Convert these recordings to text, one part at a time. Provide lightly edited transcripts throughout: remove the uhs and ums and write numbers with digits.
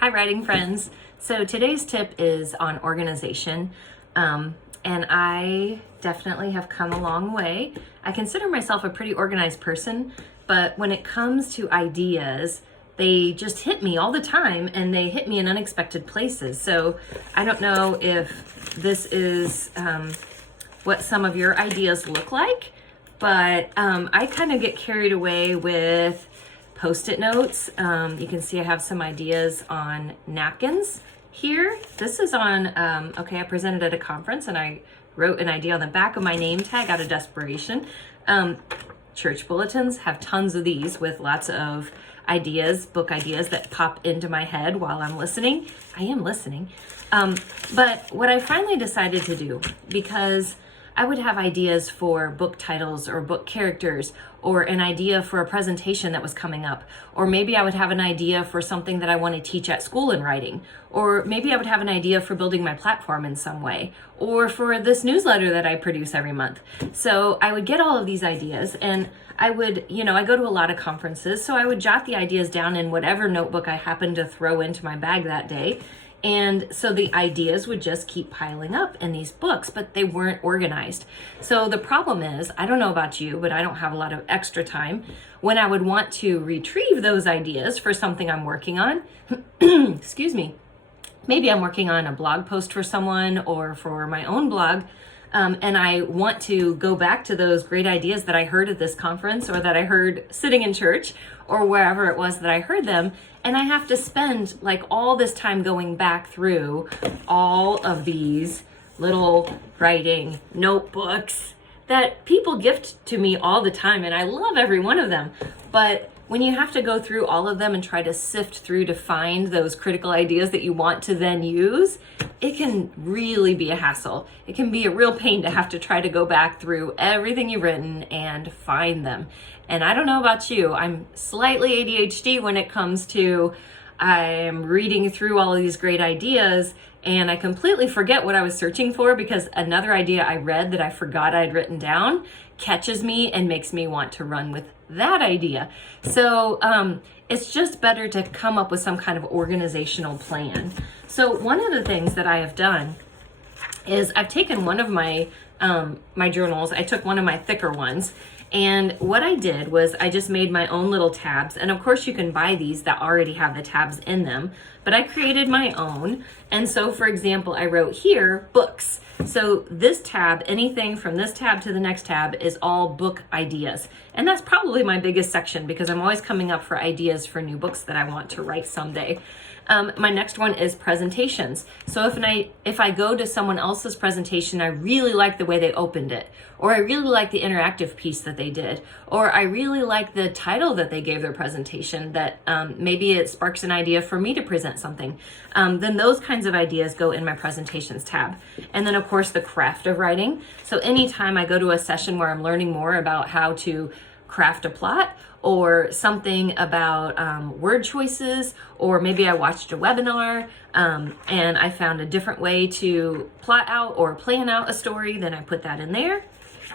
Hi, writing friends. So today's tip is on organization. And I definitely have come a long way. I consider myself a pretty organized person, but when it comes to ideas, they just hit me all the time and they hit me in unexpected places. So I don't know if this is what some of your ideas look like, but I kind of get carried away with Postit Notes. You can see I have some ideas on napkins here. This is on, I presented at a conference and I wrote an idea on the back of my name tag out of desperation. Church bulletins have tons of these with lots of ideas, book ideas that pop into my head while I'm listening. I am listening. But what I finally decided to do, because I would have ideas for book titles or book characters, or an idea for a presentation that was coming up, or maybe I would have an idea for something that I want to teach at school in writing, or maybe I would have an idea for building my platform in some way, or for this newsletter that I produce every month. So I would get all of these ideas and I would, I go to a lot of conferences, so I would jot the ideas down in whatever notebook I happened to throw into my bag that day. And so the ideas would just keep piling up in these books, but they weren't organized. So the problem is, I don't know about you, but I don't have a lot of extra time. When I would want to retrieve those ideas for something I'm working on, excuse me, maybe I'm working on a blog post for someone or for my own blog, and I want to go back to those great ideas that I heard at this conference or that I heard sitting in church or wherever it was that I heard them. And I have to spend like all this time going back through all of these little writing notebooks that people gift to me all the time. And I love every one of them. But when you have to go through all of them and try to sift through to find those critical ideas that you want to then use, it can really be a hassle. It can be a real pain to have to try to go back through everything you've written and find them. And I don't know about you, I'm slightly ADHD when it comes to I'm reading through all of these great ideas and I completely forget what I was searching for because another idea I read that I forgot I'd written down catches me and makes me want to run with that idea. So it's just better to come up with some kind of organizational plan. So one of the things that I have done is I've taken one of my my journals. I took one of my thicker ones, and what I did was I just made my own little tabs. And of course you can buy these that already have the tabs in them, but I created my own. And so for example, I wrote here, books. So this tab, anything from this tab to the next tab is all book ideas. And that's probably my biggest section because I'm always coming up for ideas for new books that I want to write someday. My next one is presentations. So if I go to someone else's presentation, I really like the way they opened it, or I really like the interactive piece that they did, or I really like the title that they gave their presentation that maybe it sparks an idea for me to present something. Then those kinds of ideas go in my presentations tab. And then of course the craft of writing. So anytime I go to a session where I'm learning more about how to craft a plot or something about word choices, or maybe I watched a webinar and I found a different way to plot out or plan out a story, then I put that in there.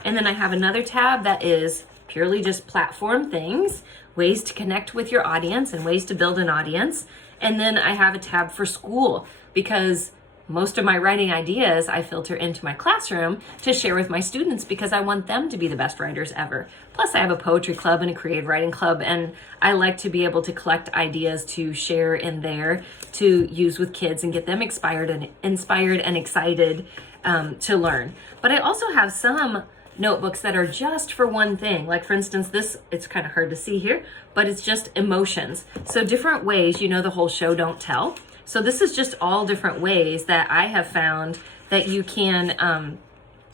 And then I have another tab that is purely just platform things, ways to connect with your audience and ways to build an audience. And then I have a tab for school because most of my writing ideas I filter into my classroom to share with my students because I want them to be the best writers ever. Plus I have a poetry club and a creative writing club, and I like to be able to collect ideas to share in there to use with kids and get them inspired and excited to learn. But I also have some notebooks that are just for one thing. Like for instance, this, it's kind of hard to see here, but it's just emotions. So different ways, the whole show don't tell. So this is just all different ways that I have found that you can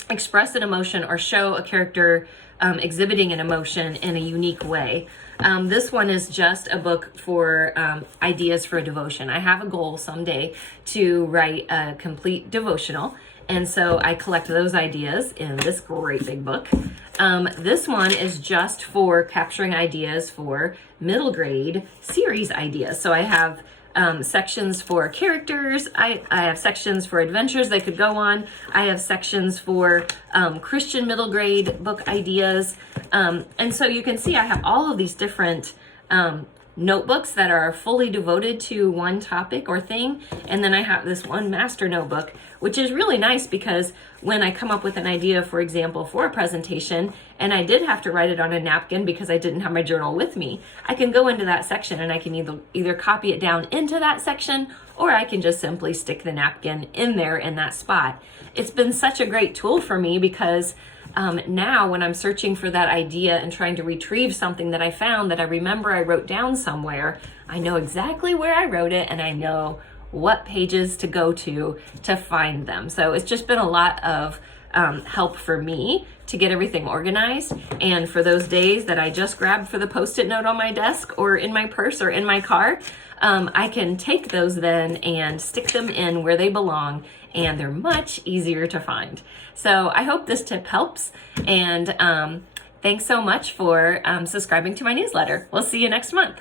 express an emotion or show a character exhibiting an emotion in a unique way. This one is just a book for ideas for a devotion. I have a goal someday to write a complete devotional. And so I collect those ideas in this great big book. This one is just for capturing ideas for middle grade series ideas. So I have sections for characters. I have sections for adventures they could go on. I have sections for Christian middle grade book ideas. And so you can see I have all of these different notebooks that are fully devoted to one topic or thing. And then I have this one master notebook, which is really nice because when I come up with an idea, for example, for a presentation, and I did have to write it on a napkin because I didn't have my journal with me, I can go into that section and I can either copy it down into that section, or I can just simply stick the napkin in there in that spot. It's been such a great tool for me because now when I'm searching for that idea and trying to retrieve something that I found that I remember I wrote down somewhere, I know exactly where I wrote it and I know what pages to go to find them. So it's just been a lot of help for me to get everything organized. And for those days that I just grabbed for the Post-it note on my desk or in my purse or in my car, I can take those then and stick them in where they belong, and they're much easier to find. So I hope this tip helps, and thanks so much for subscribing to my newsletter. We'll see you next month.